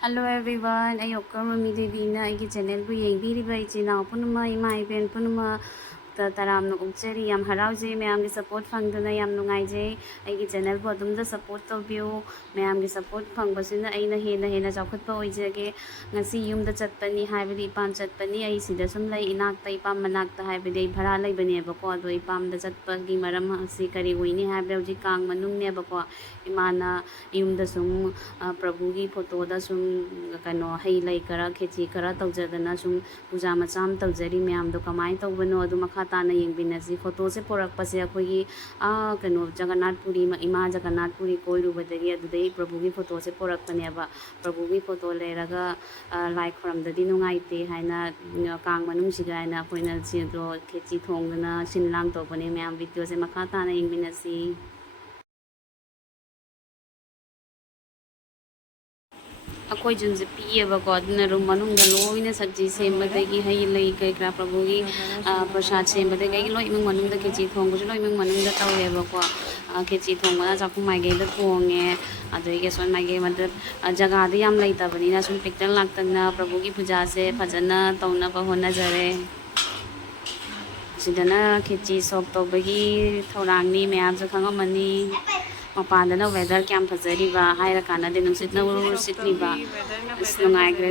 Hello everyone, ayokka mami devi na aigi channel bu yengbiriba ichina punuma ima iben punuma taramna ukchari yam harauje mayam gi support phangduna yam nungaije aigi channel bu adum da support tawbiu mayam gi support phangbasina aina hena chawkhatpa oijage ngasi yum da chatpani haibadi ipam chatpani ai sida sum lai inakta ipam manakta haibadi bhara laibane ba ko ado ipam da chatpa gi maram asi kari hoini haibda hoji kang manung ne ba ko imana yum da sum प्रभु की photo दा सुम कनो हई लाई करा खेची करा तौजदना सुम पूजा मचाम तौजरी ma'am दो कमाई तौबनो अदु मखा ताना येंबिनसी फोटो से पोरकपसे अखोगी कनो जगन्नाथपुरी इमा जगन्नाथपुरी कोइरुबदगी अदुदई प्रभु की फोटो से पोरकपनेबा प्रभु की फोटो लेरगा लाई खरमददी नुंगाइते हाइना कांग मनुंगसिगा हाइना अखोइना सिदो खेची थोंगना सिनलांग तौबने मैम वीडियो से मखा ताना येंबिनसी अखोई जुनसे पीएबको अदुना रूम मनुंगदा लोइना सब्जी सेमबदगी हई लई कैक्रा प्रभुगी प्रसाद सेमबदगी कई लोइ इमुंग मनुंगदा खेची थोंगबसु लोइ इमुंग मनुंगदा तौरेबको खेची थोंगना चाकु माइगेदा थोंगे अदगी सोन माइगे मतलब जगह याम लैतबनिना सुम पिक्चर लाक्तना प्रभुगी पूजा से फजना तौनबा होनजरे सिदना खेची सोक तौबगी थौरांगनी मैमसु खंगमनी मपानदना वेदर क्या फजरीबा हाइरा कानदे नुसितना सिटलीबा नुंगाइग्रे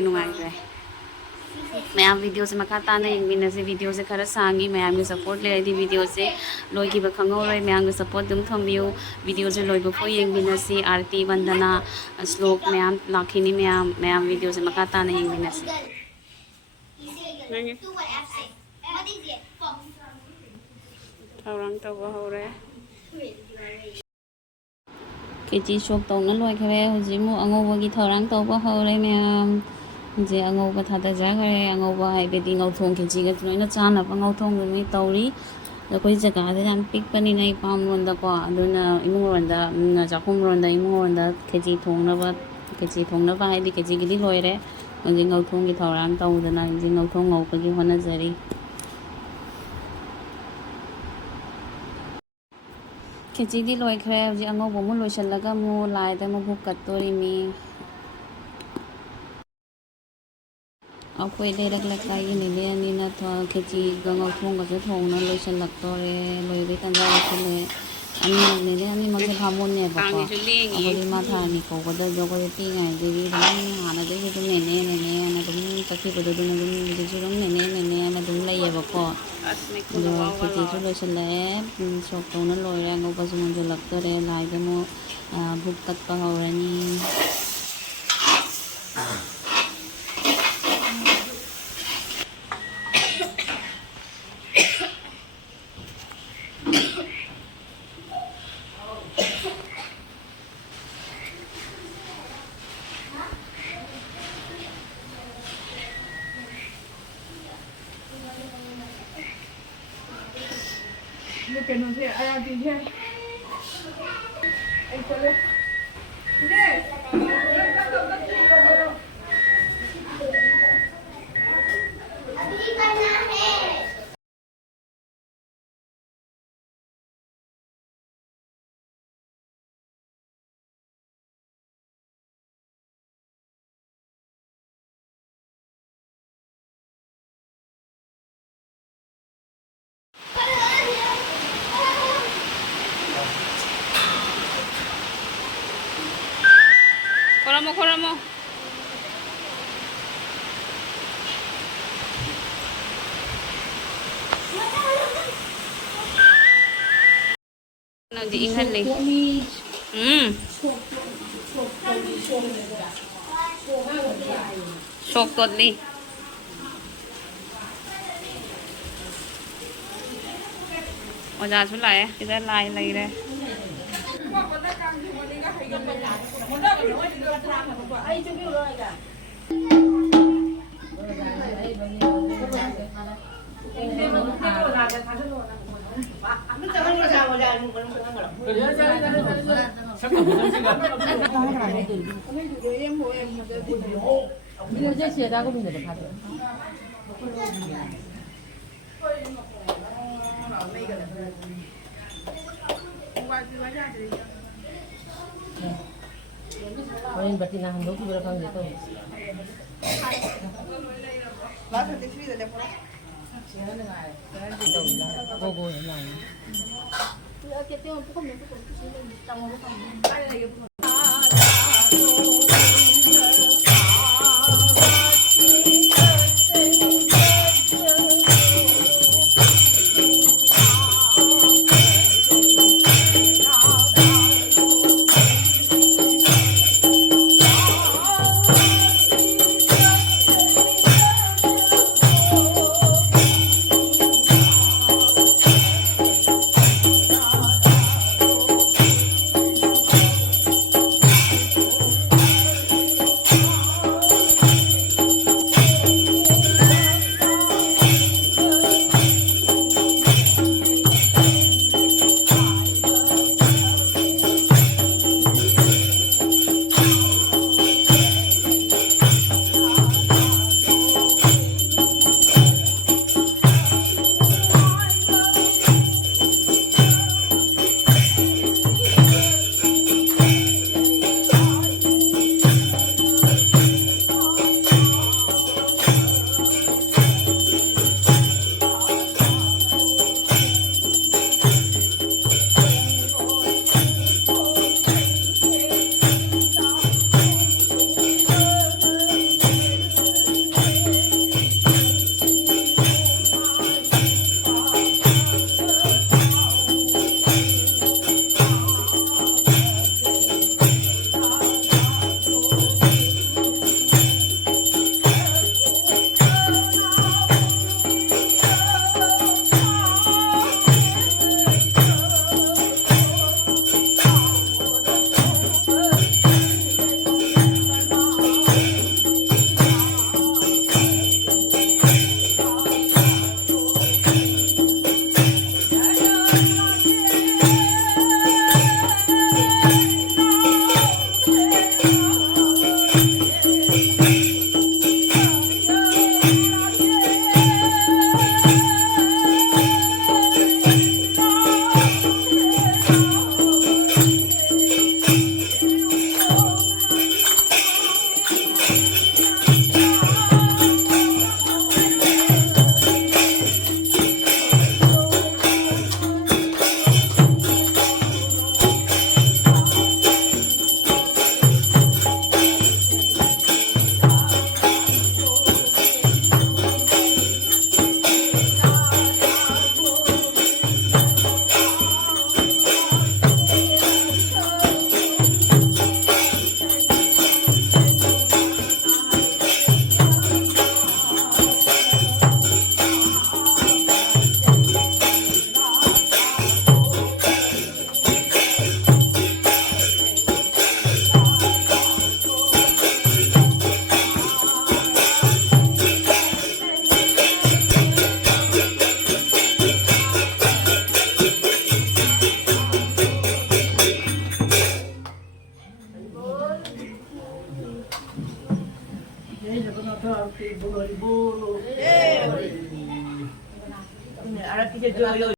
मैम वीडियो से मखा ताना येंबिनसे वीडियो से खरा सांगी मैम के सपोर्ट लेरदी वीडियो से लोइगिबा खंगौरोय मैम के सपोर्ट दुम थम्बियो वीडियो से लोइबफो येंबिनसे आरती वंदना श्लोक मैम लाखिनी मैम वीडियो से मखा ताना येंबिनसे थौरंग तौबा हौरे खेची शोक तौना लोइखरे हुजिमु अंगौबगी थौरांग तौबा हौरे मैम जे अंगौबा थादजाखरे अंगौबा हाइबेदी ngौथोंग खेचीगा लोइना चानबा ngौथोंग नुइ तौरी अखोई जगह याम पिकपनिना इपामरोंदको अदुना इमुंगरोंदा चाखुमरोंदा इमुंगरोंदा खेची थोंगनबा हाइदि खेचीगिदि लोइरे हजि ngौथोंगी थौरांग तौदना हजि ngौथोंग ngौबगी होनजरी खेचीदी लोइखरे हजि अंगौबो मु लोइसल्लगा मु लाइदा मु भुक कत्तोरिमी अखोई लेरक लकाई नेले अनिना खेची ngौथोंगसु थोंगना लोइसल्लक्तोरे लोइबे तंजा लखले अनि नेले अनि मगे भामोने बको अखोई माथानी कोबदा जोगो पिङाइदेगी दम हानादेगी दुम नेने ना दुम चखिबदो दुम जिसु दुम नेने ना दुम लैयेबको जो खेचीसु लोइसल्ले सोक तौना लोइरे अंगौबसु मुंजलक्तोरे लाइदा मु भुक कत्पा हौरनी que no sé, ahora dije, ahí sale. खोरामो नदी इंगन ले शोक तोदली ओजासु लाए इधर लाई लई रे Horin ba't tinahandog? Ibig kang dito. Bakit hindi sila po? Ito lang. Gogo lang. Arati siya joyo.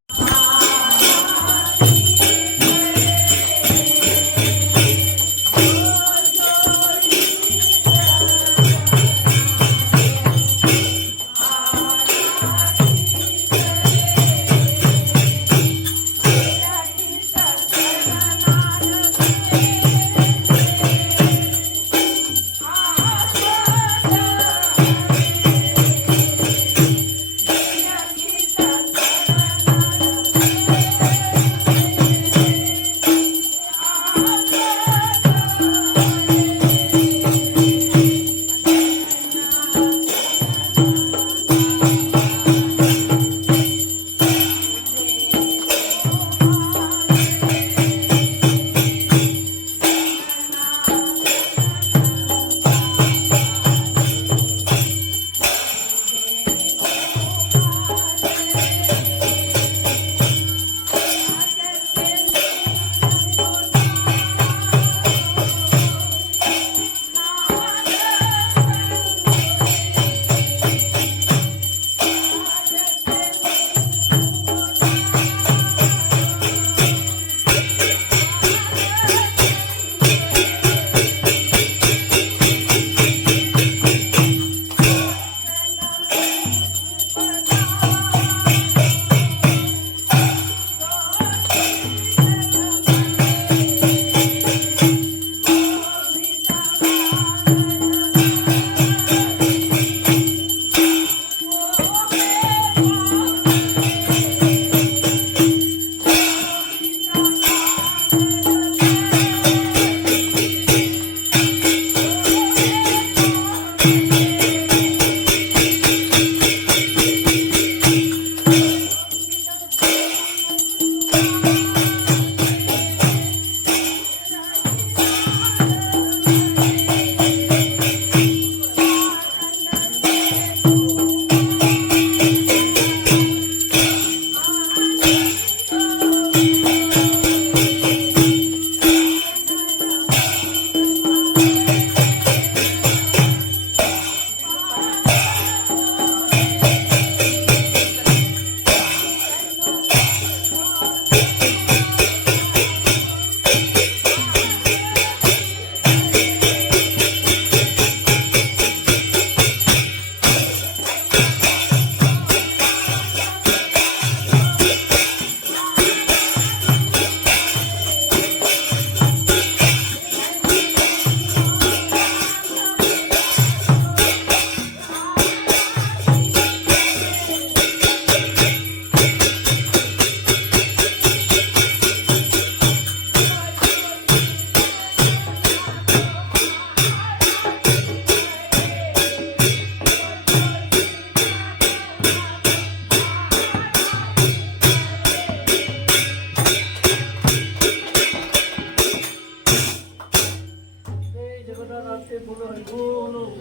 Yung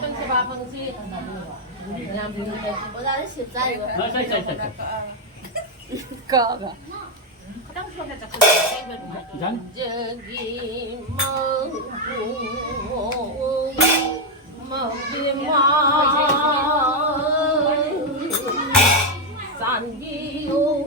pang sa bapang si, alam mo yung test. Wala na siya tayo. Kaga. Jan? Jagi san biu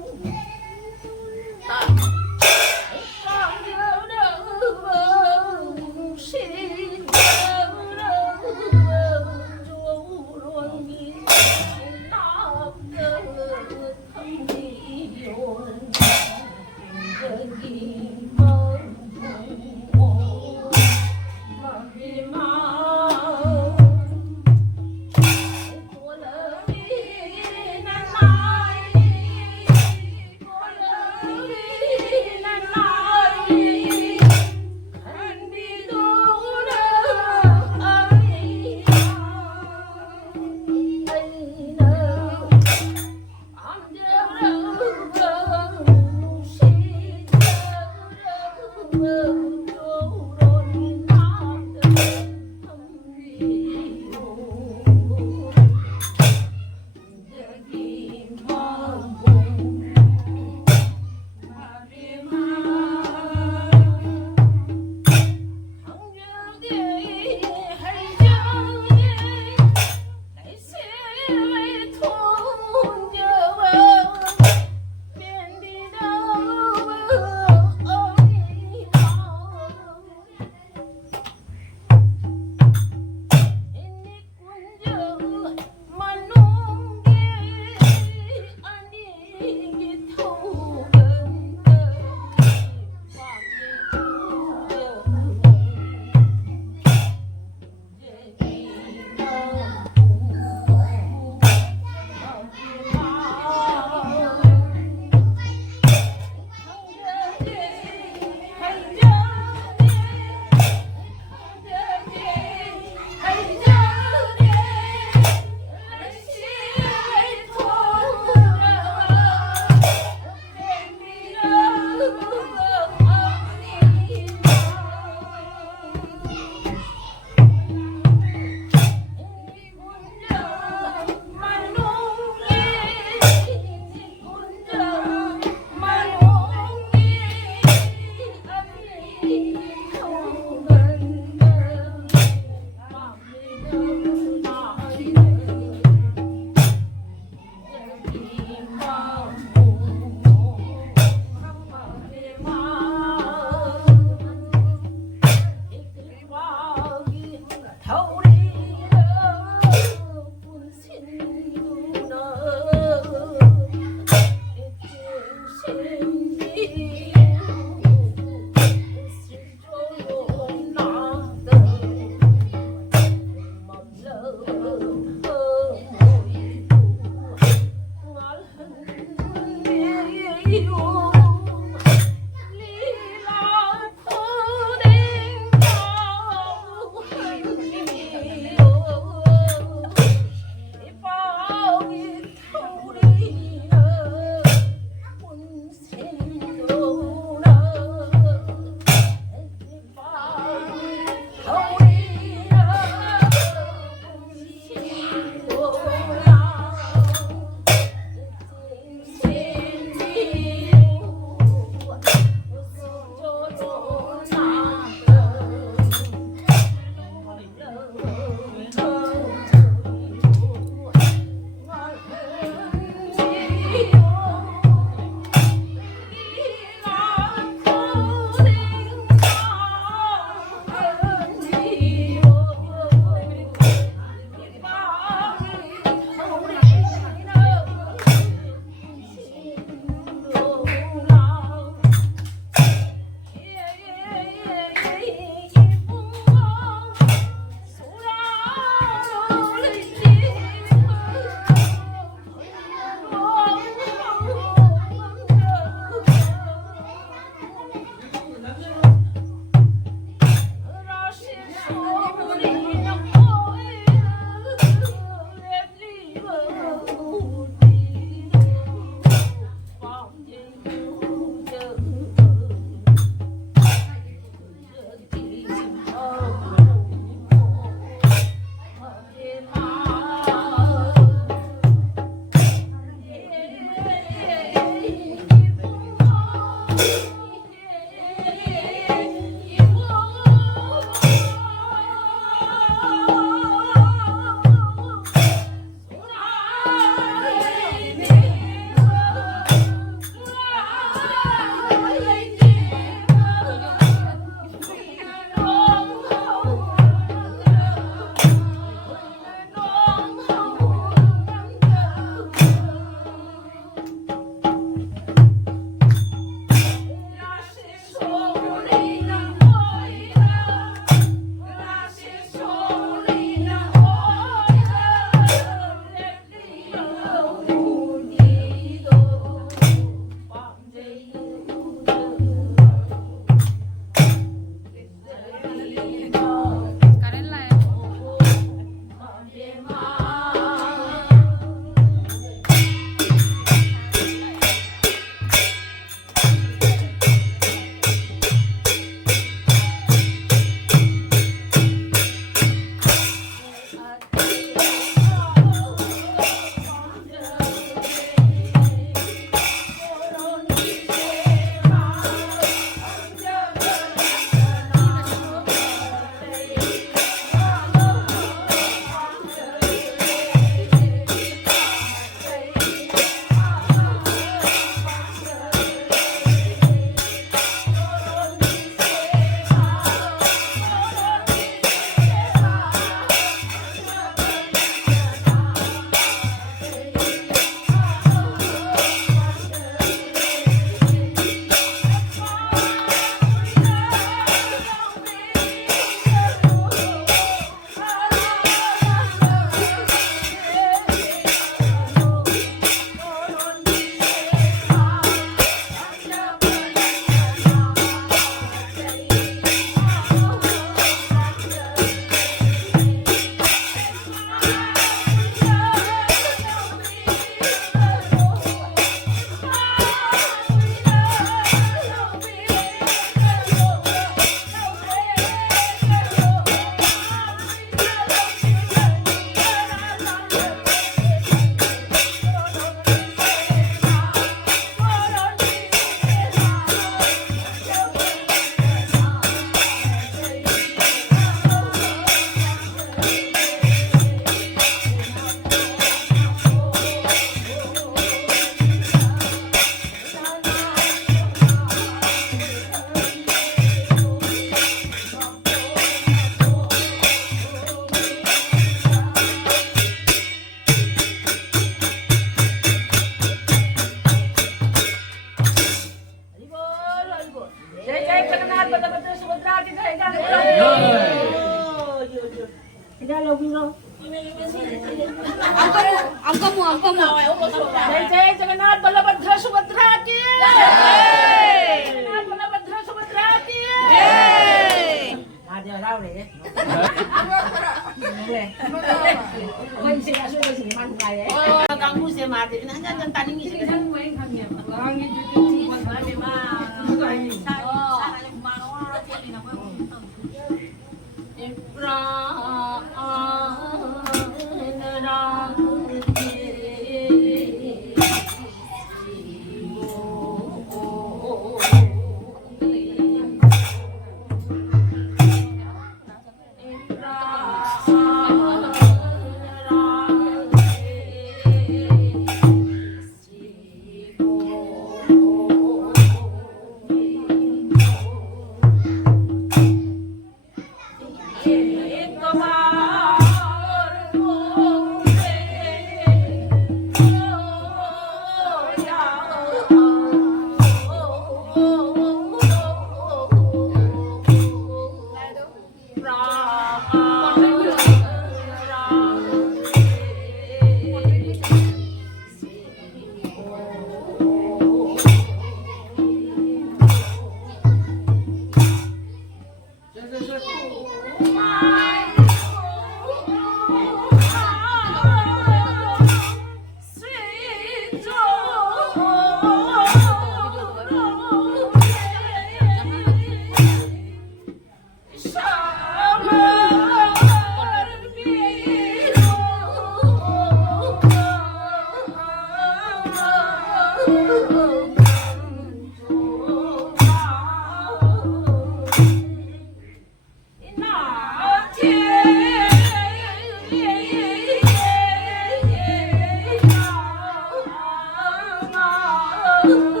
Bye.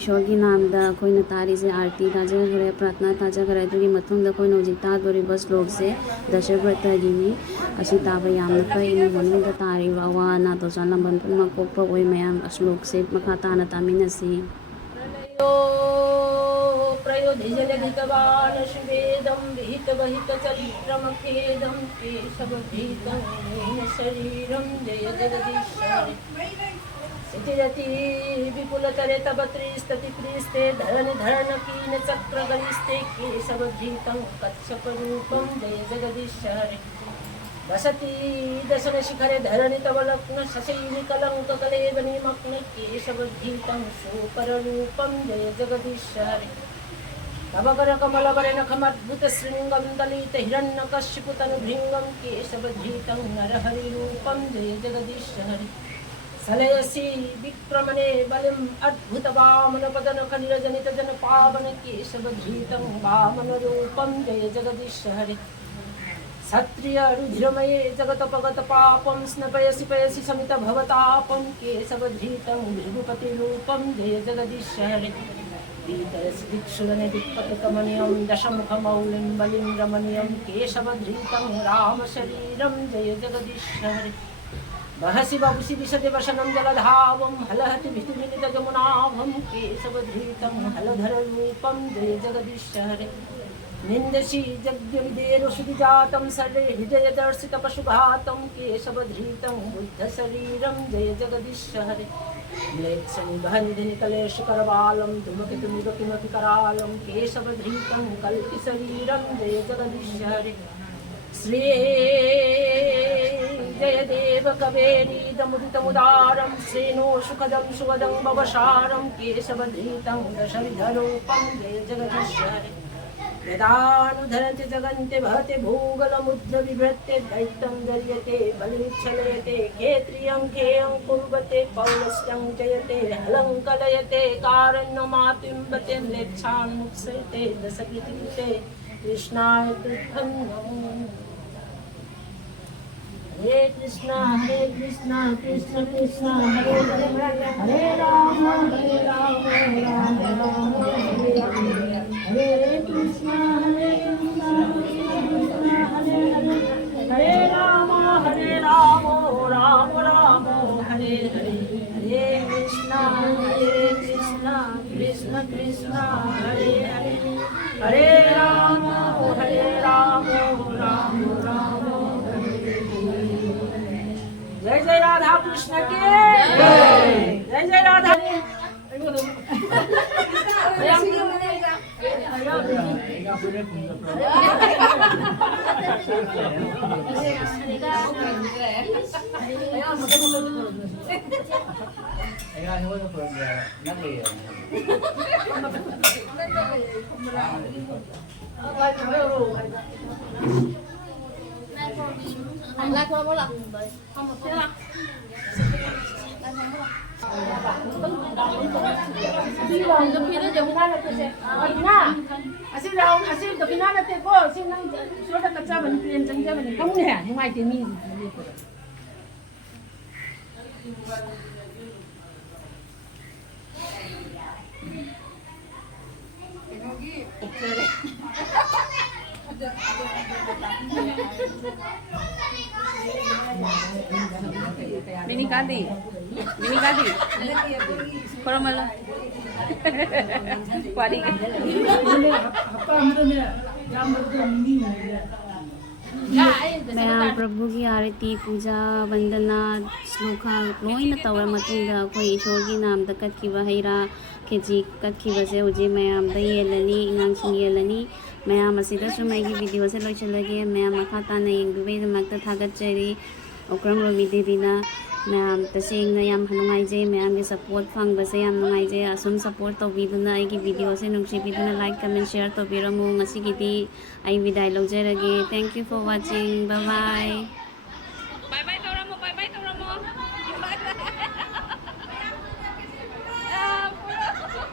ईश्वरगी नामदा अखोइना तारीसे आरती ताजखरे प्रार्थना ताजखरे अदुगी मथुंगदा अखोइना हौजिक तादोरिबा श्लोकसे दशव्रतगिनी असि ताबा यामना फै इमुंग मनुंगदा तारिबा अवा अना तोचा लंबन पुनमक कोकपा ओइ मयाम श्लोकसे मखा ताना तामिनसि प्रयोधिजलधिकवान शिवेदं विहितवहितचरित्रमखेदं केशवभीतं शरीरं जय जगदीश्वरे सितिरति विपुलतरे तव त्रिस्ततिक्रीस्ते धरणकीन चक्रगरिस्ते केशवधृतं कच्छपरूपं जय जगदीश्वरे वसति दशनशिखरे धरणि तव लग्न शशैविकलङ्ककलेवनिमग्न केशवधृतं शोकररूपं जय जगदीश्वरे तव करकमलवरे नखमद्भुतशृङ्गं दलित हिरण्यकश्यपुतनुभृङ्गं केशवधृतं नरहरिरूपं जय जगदीश्वरे सलयसि विक्रमणे बलिम् अद्भुतवामनपदनखनिरजनितजनपावन केशवधृतं वामनरूपं जय जगदीश्वरे क्षत्रियरुधिरमये जगतपगतपापं स्नपयसि पयसि समित भवतापं केशवधृतं भृगुपतिरूपं जय जगदीश्वरे दीतरसि दिक्षुलने दिक्पतिकमनीयं दशमुखमौलिं बलिं रमणीयं केशवधृतं रामशरीरं जय जगदीश्वरे वहसि वपुषि विशति वशनं जलधावं हलहति भितिमिलितजमुनाभं केशवधृतं हलधररूपं जय जगदीश्वरे निन्दसि यज्ञविदेरुषुतिजातं सर्वे हृदयदर्शितपशुघातं केशवधृतं बुद्धशरीरं जय जगदीश्वरे म्लेच्छनिबहनिधिनिकलेशकरबालं धूमकेतुमिव करालं केशवधृतं कल्पिशरीरं जय जगदीश्वरे श्री जयदेव कवेरीदमुदितमुदारं श्रेणो सुखदं सुवदं भवसारं केशवधृतं दशविधरूपं जय जगदीश्वरे यदानुधरन्ति जगन्ते भवते भूगलमुद्रविभृत्ते दैत्यं दर्यते बलिच्छलयते खेत्रियं खेयं कुर्वते पौलस्त्यं जयते हलं कलयते कारण्यमातिम्बते म्लेच्छान् मुक्सयते दशकृतिकृते कृष्णाय कृष्णं नमो हरे कृष्णा कृष्ण कृष्ण हरे हरे हरे राम राम राम हरे हरे कृष्णा कृष्ण हरे हरे हरे राम राम राम हरे हरे हरे कृष्णा कृष्ण कृष्ण हरे हरे हरे राम राम राम जय जय राधा कृष्ण के जय जय Radha Minikadi. Para malah. Pari. मैं प्रभु की आरती पूजा वंदना श्लोका लोन तौर अखोई ईश्वर की नाम कत्खिब हैरा खेजी कत्खिबसे हुजे मैम येलनी इंगांसिंग येलनी मैम मैगी वीडियो से लोचलगे मैम मखा ताना येंगबेदमक्ता थागतचरी ओक्रम रोमी देवीना मैम तसेंगना याम नुंगाइजे मैम की सपोर्ट फंगबसे याम नुंगाइजे असुम सपोर्ट तौबीदुना आइगी वीडियो से नुंगसिबीदुना लाइक कमेंट शेयर तौबीरमु ngasigiदी आई विदाई लौजरगे thank you for watching bye bye.